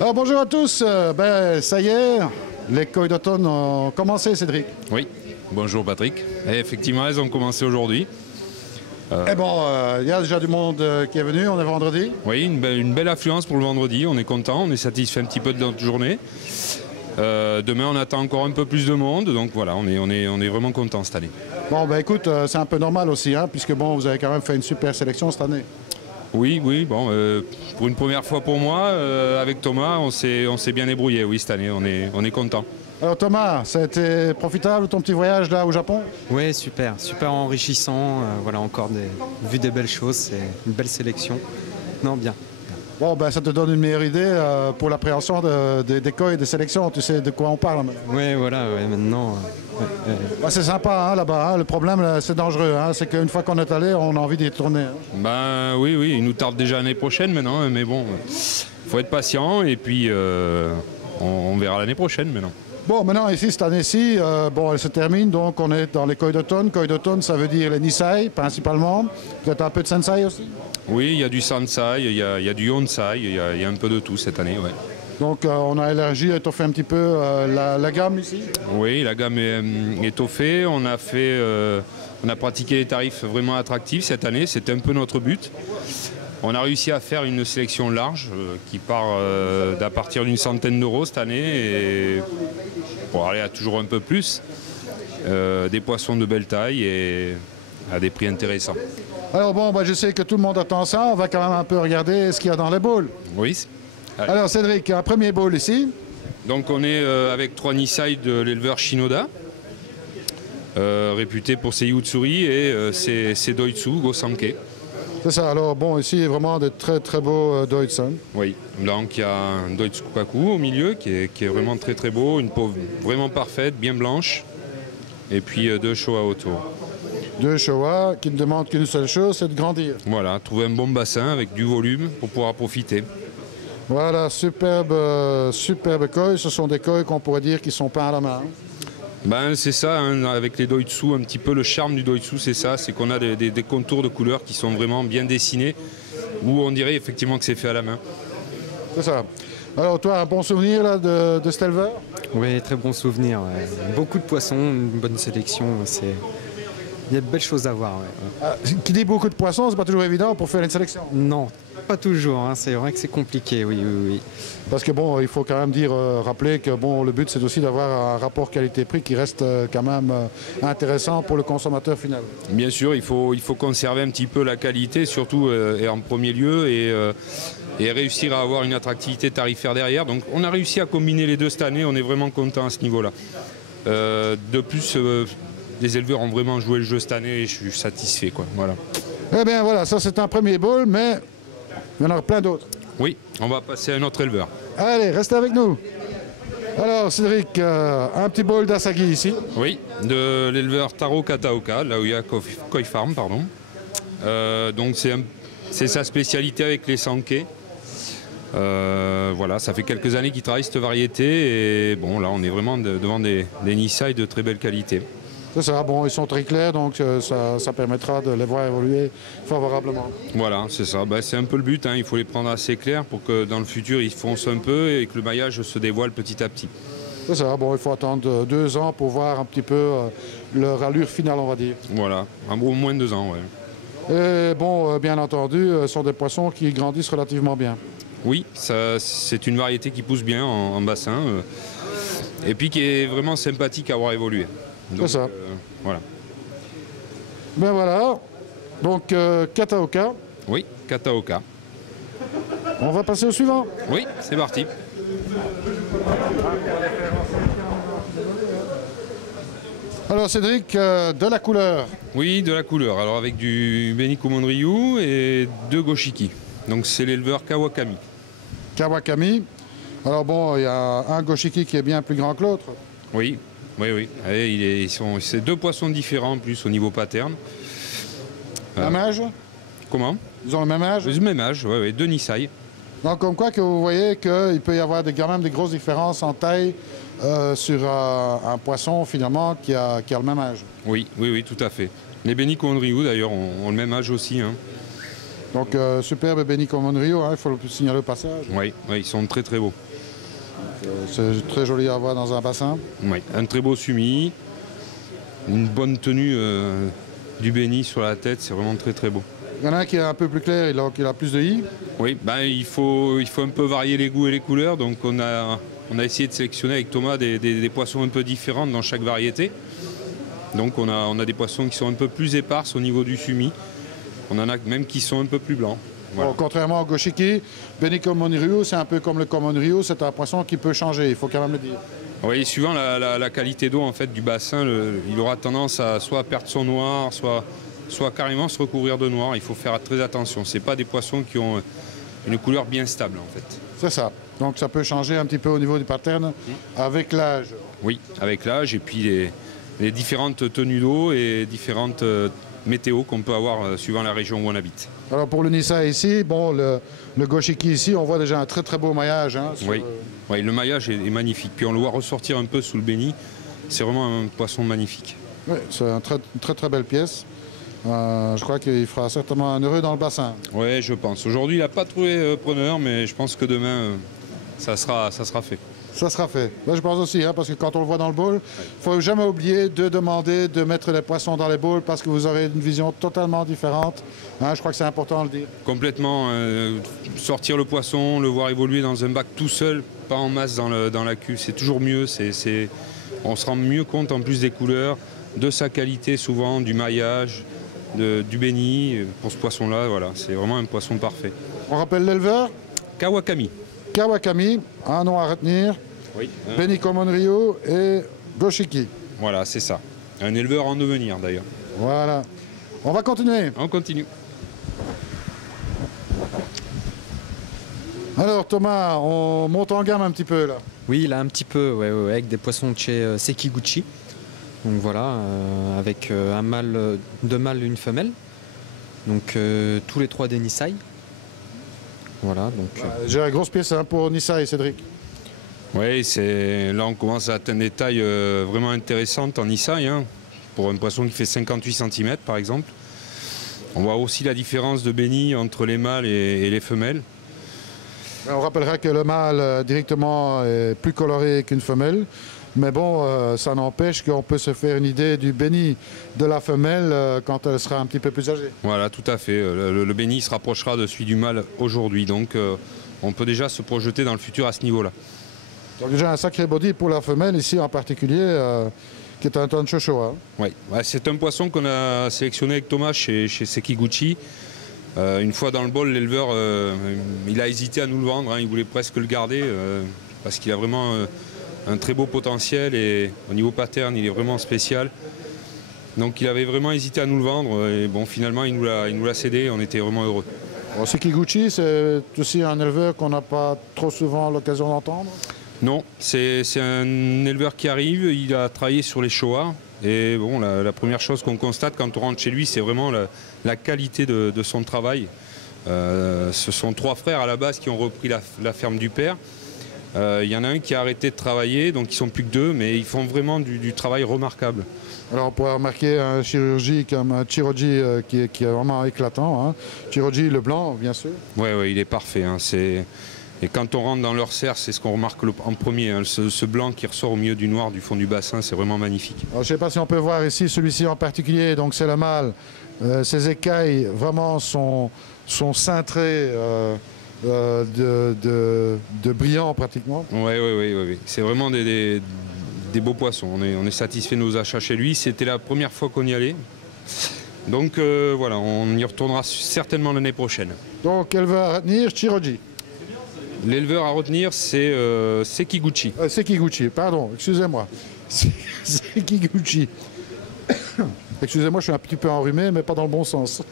Alors bonjour à tous, ça y est, les cueils d'automne ont commencé, Cédric. Oui, bonjour Patrick. Et effectivement, elles ont commencé aujourd'hui. Et bon, il y a déjà du monde qui est venu, on est vendredi. Oui, une belle affluence pour le vendredi, on est content, on est satisfait un petit peu de notre journée. Demain, on attend encore un peu plus de monde, donc voilà, on est vraiment content cette année. Bon, écoute, c'est un peu normal aussi, hein, puisque bon, vous avez quand même fait une super sélection cette année. Oui, bon, pour une première fois pour moi, avec Thomas, on s'est bien débrouillé, oui, cette année, on est content. Alors Thomas, ça a été profitable ton petit voyage là au Japon? Oui, super enrichissant. Voilà, encore vu des belles choses, c'est une belle sélection. Non, bien. Bon, ça te donne une meilleure idée pour l'appréhension des cueils et des sélections, tu sais de quoi on parle maintenant. Oui, voilà, maintenant. C'est sympa hein, là-bas, hein. Le problème là, c'est dangereux, hein. C'est qu'une fois qu'on est allé, on a envie d'y retourner. Hein. Oui, il nous tarde déjà l'année prochaine maintenant, hein, mais bon, faut être patient et puis on verra l'année prochaine maintenant. Bon, maintenant ici, cette année-ci, elle se termine, donc on est dans les cueils d'automne. Cueils d'automne, ça veut dire les Nisei principalement, peut-être un peu de Sensei aussi. Oui, il y a du Sansai, il y a du Yonsai, il y a un peu de tout cette année, ouais. Donc on a élargi, étoffé un petit peu la gamme ici. Oui, la gamme est étoffée. On a pratiqué des tarifs vraiment attractifs cette année. C'était un peu notre but. On a réussi à faire une sélection large qui part d'à partir d'une centaine d'euros cette année et pour aller à toujours un peu plus. Des poissons de belle taille et à des prix intéressants. Alors bon, je sais que tout le monde attend ça. On va quand même un peu regarder ce qu'il y a dans les bowls. Oui. Allez. Alors Cédric, un premier bowl ici. Donc on est avec 3 Nisei de l'éleveur Shinoda, réputé pour ses Yutsuri et ses Doitsu Gosanke. C'est ça, alors bon, ici vraiment de très très beaux Doitsu. Oui, donc il y a un Doitsu Kaku au milieu qui est vraiment très très beau, une peau vraiment parfaite, bien blanche, et puis 2 Showa autour. 2 Showa qui ne demandent qu'une seule chose, c'est de grandir. Voilà, trouver un bon bassin avec du volume pour pouvoir profiter. Voilà, superbe koi. Ce sont des koi qu'on pourrait dire qui sont peints à la main. C'est ça, hein, avec les Doitsu, un petit peu le charme du Doitsu, c'est ça, c'est qu'on a des contours de couleurs qui sont vraiment bien dessinés, où on dirait effectivement que c'est fait à la main. C'est ça. Alors toi, un bon souvenir là, de cet éleveur? Oui, très bon souvenir. Ouais. Beaucoup de poissons, une bonne sélection. Il y a de belles choses à voir. Ouais. Qui dit beaucoup de poissons, c'est pas toujours évident pour faire une sélection. Non, pas toujours. Hein. C'est vrai que c'est compliqué, oui. Parce que bon, il faut quand même rappeler que bon, le but c'est aussi d'avoir un rapport qualité-prix qui reste quand même intéressant pour le consommateur final. Bien sûr, il faut conserver un petit peu la qualité, surtout et en premier lieu, et réussir à avoir une attractivité tarifaire derrière. Donc on a réussi à combiner les deux cette année, on est vraiment content à ce niveau-là. De plus, les éleveurs ont vraiment joué le jeu cette année et je suis satisfait, quoi. Voilà. Eh bien voilà, ça c'est un premier bowl, mais il y en aura plein d'autres. Oui, on va passer à un autre éleveur. Allez, restez avec nous. Alors Cédric, un petit bowl d'Asagi ici. Oui, de l'éleveur Taro Kataoka, là où il y a Koi Farm, pardon. Donc c'est sa spécialité avec les Sankei. Voilà, ça fait quelques années qu'il travaille cette variété et bon là on est vraiment devant des Nisei de très belle qualité. C'est ça, bon, ils sont très clairs, donc ça permettra de les voir évoluer favorablement. Voilà, c'est ça. C'est un peu le but, hein. Il faut les prendre assez clairs pour que dans le futur ils foncent un peu et que le maillage se dévoile petit à petit. C'est ça, bon, il faut attendre 2 ans pour voir un petit peu leur allure finale, on va dire. Voilà, au moins 2 ans, ouais. Et bon, bien entendu, ce sont des poissons qui grandissent relativement bien. Oui, c'est une variété qui pousse bien en bassin et puis qui est vraiment sympathique à avoir évolué. C'est ça. Voilà. Ben voilà, donc Kataoka. Oui, Kataoka. On va passer au suivant. Oui, c'est parti. Alors Cédric, de la couleur. Oui, de la couleur. Alors avec du Benikumo Ryu et 2 Goshiki. Donc c'est l'éleveur Kawakami. Kawakami. Alors bon, il y a un Goshiki qui est bien plus grand que l'autre. Oui. Allez, c'est 2 poissons différents en plus au niveau pattern. Même âge? Comment? Ils ont le même âge? Le même âge, oui, 2 Nisei. Donc comme quoi que vous voyez qu'il peut y avoir quand même des grosses différences en taille sur un poisson finalement qui a le même âge. Oui, tout à fait. Les Benikumo Ryu d'ailleurs ont le même âge aussi. Hein. Donc superbe Benny Common Rio, hein, il faut le signaler au passage. Oui, ils sont très très beaux. C'est très joli à voir dans un bassin. Oui, un très beau sumi, une bonne tenue du Benny sur la tête, c'est vraiment très très beau. Il y en a un qui est un peu plus clair, il a plus de i. Oui, il faut un peu varier les goûts et les couleurs, donc on a essayé de sélectionner avec Thomas des poissons un peu différents dans chaque variété. Donc on a des poissons qui sont un peu plus éparses au niveau du sumi. On en a même qui sont un peu plus blancs. Voilà. Bon, contrairement au Goshiki, Benny Common Rio, c'est un peu comme le Common Rio, c'est un poisson qui peut changer, il faut quand même le dire. Oui, suivant la qualité d'eau en fait, du bassin, il aura tendance à soit perdre son noir, soit carrément se recouvrir de noir. Il faut faire très attention. Ce n'est pas des poissons qui ont une couleur bien stable en fait. C'est ça. Donc ça peut changer un petit peu au niveau du pattern avec l'âge. Oui, avec l'âge et puis les différentes tenues d'eau et différentes météo qu'on peut avoir suivant la région où on habite. Alors pour le Nissa ici, bon, le Goshiki ici, on voit déjà un très très beau maillage. Hein, oui, le maillage est magnifique. Puis on le voit ressortir un peu sous le Benny. C'est vraiment un poisson magnifique. Oui, c'est une très très belle pièce. Je crois qu'il fera certainement un heureux dans le bassin. Oui, je pense. Aujourd'hui, il n'a pas trouvé preneur, mais je pense que demain, ça sera fait. Ça sera fait. Là, je pense aussi, hein, parce que quand on le voit dans le bowl, il ne faut jamais oublier de demander de mettre les poissons dans les bowls parce que vous aurez une vision totalement différente. Hein, je crois que c'est important de le dire. Complètement. Sortir le poisson, le voir évoluer dans un bac tout seul, pas en masse dans la cuve, c'est toujours mieux. On se rend mieux compte en plus des couleurs, de sa qualité souvent, du maillage, du Benny. Pour ce poisson-là, voilà, c'est vraiment un poisson parfait. On rappelle l'éleveur ? Kawakami. Kawakami, un nom à retenir. Oui. Benny Common Rio et Goshiki. Voilà, c'est ça. Un éleveur en devenir d'ailleurs. Voilà. On va continuer. On continue. Alors Thomas, on monte en gamme un petit peu là. Oui, là un petit peu, ouais, avec des poissons de chez Sekiguchi. Donc voilà, avec deux mâles et une femelle. Donc tous les trois des Nisai. Voilà, donc. J'ai la grosse pièce hein, pour Nissa et Cédric. Oui, là on commence à atteindre des tailles vraiment intéressantes en Nisai. Hein, pour un poisson qui fait 58 cm par exemple. On voit aussi la différence de Benny entre les mâles et les femelles. On rappellera que le mâle directement est plus coloré qu'une femelle. Mais bon, ça n'empêche qu'on peut se faire une idée du Benny de la femelle quand elle sera un petit peu plus âgée. Voilà, tout à fait. Le Benny se rapprochera de celui du mâle aujourd'hui. Donc on peut déjà se projeter dans le futur à ce niveau-là. Donc déjà un sacré body pour la femelle ici en particulier, qui est un ton chocho. Hein. Oui, c'est un poisson qu'on a sélectionné avec Thomas chez Sekiguchi. Une fois dans le bol, l'éleveur, il a hésité à nous le vendre. Hein. Il voulait presque le garder parce qu'il a vraiment un très beau potentiel et au niveau pattern, il est vraiment spécial. Donc il avait vraiment hésité à nous le vendre et bon, finalement, il nous l'a cédé. On était vraiment heureux. Alors, Sekiguchi, c'est aussi un éleveur qu'on n'a pas trop souvent l'occasion d'entendre. Non, c'est un éleveur qui arrive. Il a travaillé sur les Showa. Et bon, la première chose qu'on constate quand on rentre chez lui, c'est vraiment la qualité de son travail. Ce sont trois frères à la base qui ont repris la ferme du père. Il y en a un qui a arrêté de travailler, donc ils sont plus que deux, mais ils font vraiment du travail remarquable. Alors on pourrait remarquer un chirurgie comme un Chiroji qui est vraiment éclatant. Hein. Chiroji le blanc, bien sûr. Oui, il est parfait. Hein. Et quand on rentre dans leur serre, c'est ce qu'on remarque en premier. Hein. Ce blanc qui ressort au milieu du noir du fond du bassin, c'est vraiment magnifique. Alors, je ne sais pas si on peut voir ici, celui-ci en particulier, donc c'est le mâle. Ses écailles vraiment sont cintrées de brillant pratiquement. Oui. C'est vraiment des beaux poissons. On est satisfait de nos achats chez lui. C'était la première fois qu'on y allait. Donc voilà, on y retournera certainement l'année prochaine. Donc elle va retenir Chiroji. L'éleveur à retenir, c'est Sekiguchi. Sekiguchi, pardon, excusez-moi. Sekiguchi. Excusez-moi, je suis un petit peu enrhumé, mais pas dans le bon sens.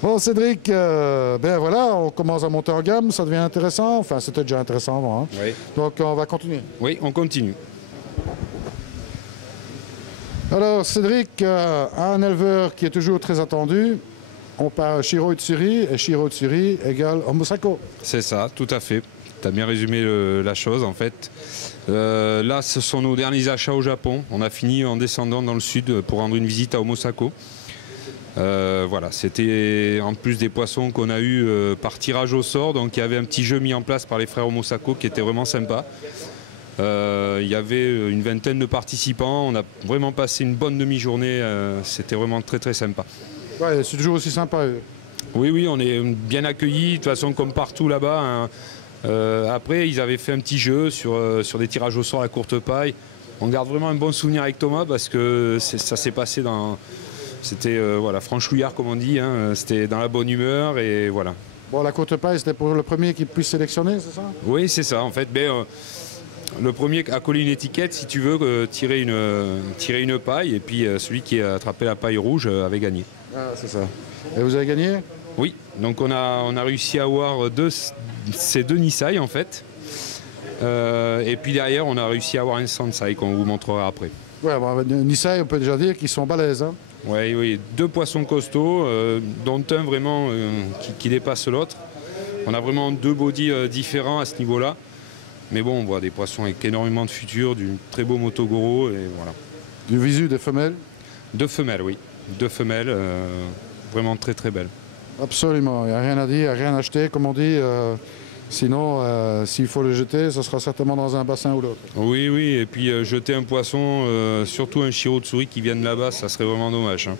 Bon, Cédric, ben voilà, on commence à monter en gamme, ça devient intéressant. Enfin, c'était déjà intéressant avant. Hein. Oui. Donc, on va continuer. Oui, on continue. Alors, Cédric, un éleveur qui est toujours très attendu. On parle Shiro Utsuri, et Shiro Utsuri égale Omosako. C'est ça, tout à fait. Tu as bien résumé la chose, en fait. Là, ce sont nos derniers achats au Japon. On a fini en descendant dans le sud pour rendre une visite à Omosako. Voilà, c'était en plus des poissons qu'on a eu par tirage au sort, donc il y avait un petit jeu mis en place par les frères Omosako qui était vraiment sympa. Il y avait une vingtaine de participants, on a vraiment passé une bonne demi-journée, c'était vraiment très très sympa. Ouais, c'est toujours aussi sympa. Oui, oui, on est bien accueillis, de toute façon comme partout là-bas. Hein. Après, ils avaient fait un petit jeu sur des tirages au sort à courte paille. On garde vraiment un bon souvenir avec Thomas parce que ça s'est passé dans... C'était voilà, franchouillard comme on dit, hein. C'était dans la bonne humeur et voilà. Bon, la courte paille, c'était pour le premier qui puisse sélectionner, c'est ça? Oui, c'est ça. En fait, le premier a collé une étiquette, si tu veux, tirer une paille et puis celui qui a attrapé la paille rouge avait gagné. Ah, c'est ça. Et vous avez gagné? Oui, donc on a réussi à avoir ces deux Nisai en fait. Et puis derrière, on a réussi à avoir un Sansai qu'on vous montrera après. Ouais, bon, Nisai, on peut déjà dire qu'ils sont balèzes. Hein. Oui, oui, deux poissons costauds, dont un vraiment qui dépasse l'autre. On a vraiment deux bodies différents à ce niveau-là. Mais bon, on voit des poissons avec énormément de futur, du très beau Motogoro et voilà. Du visu des femelles? Deux femelles, oui. Deux femelles, vraiment très très belles. Absolument, il n'y a rien à dire, il n'y a rien à acheter, comme on dit. Sinon, s'il faut le jeter, ce sera certainement dans un bassin ou l'autre. Oui, oui, et puis jeter un poisson, surtout un Shirotsuri qui vient de là-bas, ça serait vraiment dommage. Hein.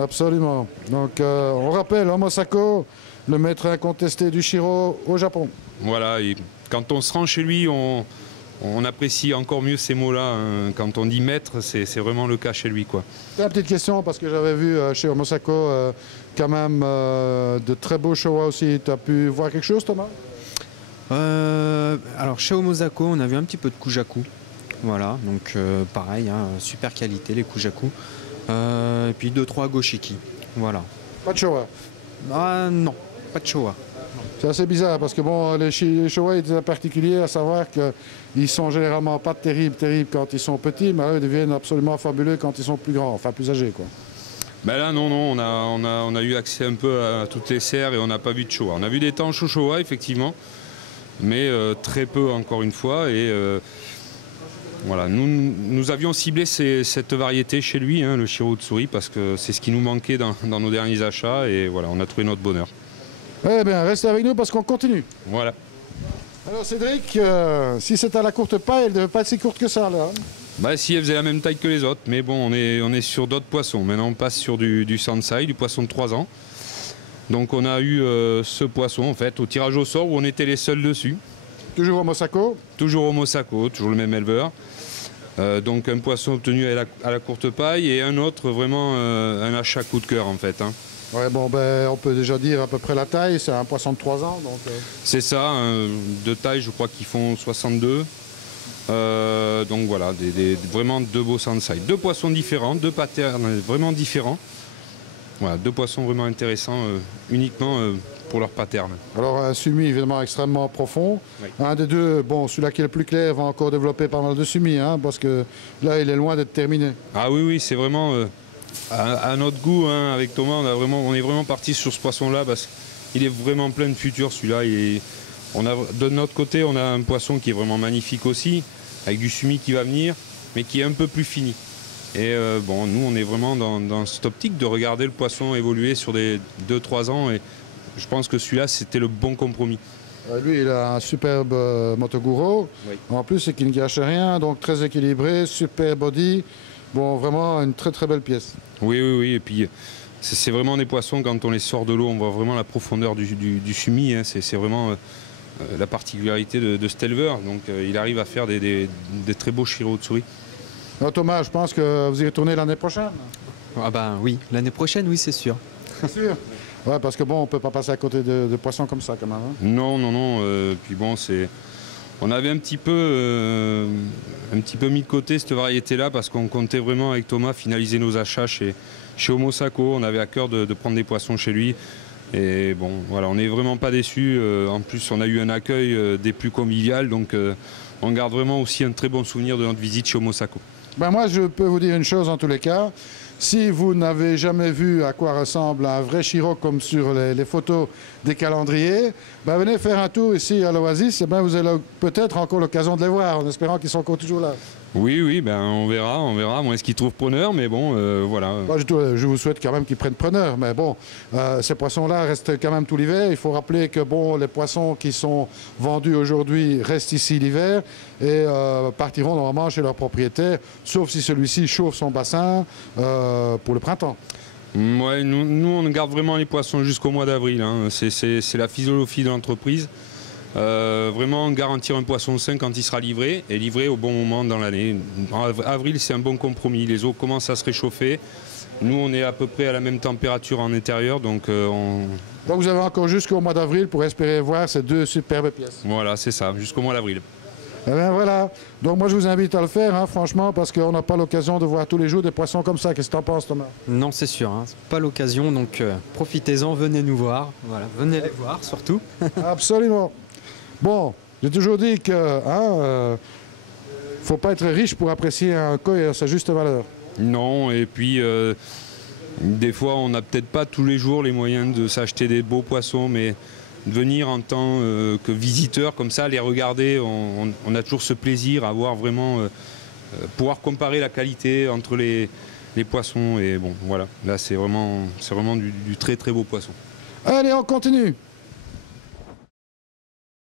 Absolument. Donc, on rappelle, Omosako, le maître incontesté du Shiro au Japon. Voilà, et quand on se rend chez lui, on apprécie encore mieux ces mots-là. Hein. Quand on dit maître, c'est vraiment le cas chez lui, quoi. Une petite question, parce que j'avais vu chez Omosako quand même de très beaux Showa aussi. Tu as pu voir quelque chose, Thomas? Alors chez Omosako, on a vu un petit peu de Kujaku. Voilà, donc pareil, hein, super qualité les Kujaku. Et puis 2-3 Goshiki. Voilà. Pas de Showa? Ah non, pas de Showa. C'est assez bizarre parce que bon, les Showa étaient particuliers, à savoir qu'ils sont généralement pas terribles quand ils sont petits, mais là, ils deviennent absolument fabuleux quand ils sont plus grands, enfin plus âgés, quoi. Ben là, non, on a eu accès un peu à toutes les serres et on n'a pas vu de Showa. On a vu des tanches au Showa, effectivement, mais très peu encore une fois. Et voilà, nous avions ciblé cette variété chez lui, hein, le Shirotsuri, parce que c'est ce qui nous manquait dans nos derniers achats et voilà, on a trouvé notre bonheur. Eh bien, restez avec nous parce qu'on continue. Voilà. Alors Cédric, si c'est à la courte paille, elle ne devait pas être si courte que ça, là. Bah si, elle faisait la même taille que les autres, mais bon, on est sur d'autres poissons. Maintenant, on passe sur du Sansai, du poisson de 3 ans. Donc on a eu ce poisson, en fait, au tirage au sort où on était les seuls dessus. Toujours Omosako? Toujours Omosako, toujours le même éleveur. Donc un poisson obtenu à la courte paille et un autre vraiment un achat coup de cœur, en fait. Hein. Ouais, bon, ben, on peut déjà dire à peu près la taille, c'est un poisson de 3 ans. Donc, C'est ça, de taille, je crois qu'ils font 62. Donc voilà, vraiment deux beaux Sansai. Deux poissons différents, deux patterns vraiment différents. Voilà, deux poissons vraiment intéressants, uniquement pour leur pattern. Alors un sumi évidemment extrêmement profond. Oui. Un des deux, bon, celui-là qui est le plus clair va encore développer pas mal de sumi, hein, parce que là, il est loin d'être terminé. Ah oui, oui, c'est vraiment à notre goût, hein, avec Thomas, on est vraiment parti sur ce poisson-là parce qu'il est vraiment plein de futur, celui-là. De notre côté, on a un poisson qui est vraiment magnifique aussi, avec du sumi qui va venir, mais qui est un peu plus fini. Et bon, nous, on est vraiment dans cette optique de regarder le poisson évoluer sur des 2-3 ans. Et je pense que celui-là, c'était le bon compromis. Lui, il a un superbe Motoguro. Oui. En plus, c'est qu'il ne gâche rien, donc très équilibré, super body. Bon, vraiment une très très belle pièce. Oui, oui, oui. Et puis, c'est vraiment des poissons, quand on les sort de l'eau, on voit vraiment la profondeur du sumi. Hein. C'est vraiment la particularité de cet éleveur. Donc, il arrive à faire des très beaux Shirotsuri. Alors, Thomas, je pense que vous y retournez l'année prochaine. Ah ben oui, l'année prochaine, oui, c'est sûr. C'est sûr. Ouais, parce que bon, on ne peut pas passer à côté de poissons comme ça quand même. Hein. Non, non, non. Puis bon, on avait un petit peu mis de côté cette variété-là parce qu'on comptait vraiment avec Thomas finaliser nos achats chez Omosako. On avait à cœur de prendre des poissons chez lui. Et bon, voilà, on n'est vraiment pas déçus. En plus, on a eu un accueil des plus convivial. Donc, on garde vraiment aussi un très bon souvenir de notre visite chez Omosako. Ben moi, je peux vous dire une chose en tous les cas. Si vous n'avez jamais vu à quoi ressemble un vrai Shiro comme sur les photos des calendriers, ben venez faire un tour ici à l'Oasis. Et ben vous avez peut-être encore l'occasion de les voir en espérant qu'ils sont encore toujours là. Oui, oui, ben on verra, moins ce qu'ils trouvent preneur, mais bon, voilà. Moi, je vous souhaite quand même qu'ils prennent preneur, mais bon, ces poissons-là restent quand même tout l'hiver. Il faut rappeler que bon, les poissons qui sont vendus aujourd'hui restent ici l'hiver et partiront normalement chez leur propriétaire, sauf si celui-ci chauffe son bassin pour le printemps. Ouais, nous, on garde vraiment les poissons jusqu'au mois d'avril, hein. C'est la philosophie de l'entreprise. Vraiment garantir un poisson sain quand il sera livré et livré au bon moment dans l'année. Avril, c'est un bon compromis. Les eaux commencent à se réchauffer. Nous, on est à peu près à la même température en intérieur, donc Donc vous avez encore jusqu'au mois d'avril pour espérer voir ces deux superbes pièces. Voilà, c'est ça, jusqu'au mois d'avril. Eh bien voilà, donc moi je vous invite à le faire, hein, franchement, parce qu'on n'a pas l'occasion de voir tous les jours des poissons comme ça. Qu'est-ce que tu en penses, Thomas? Non, c'est sûr, hein, c'est pas l'occasion, donc profitez-en, venez nous voir. Voilà, venez les voir surtout. Absolument. Bon, j'ai toujours dit que faut pas être riche pour apprécier un koi à sa juste valeur. Non, et puis des fois, on n'a peut-être pas tous les jours les moyens de s'acheter des beaux poissons, mais de venir en tant que visiteur, comme ça, les regarder, on a toujours ce plaisir à voir vraiment, pouvoir comparer la qualité entre les poissons. Et bon, voilà, là, c'est vraiment du très très beau poisson. Allez, on continue.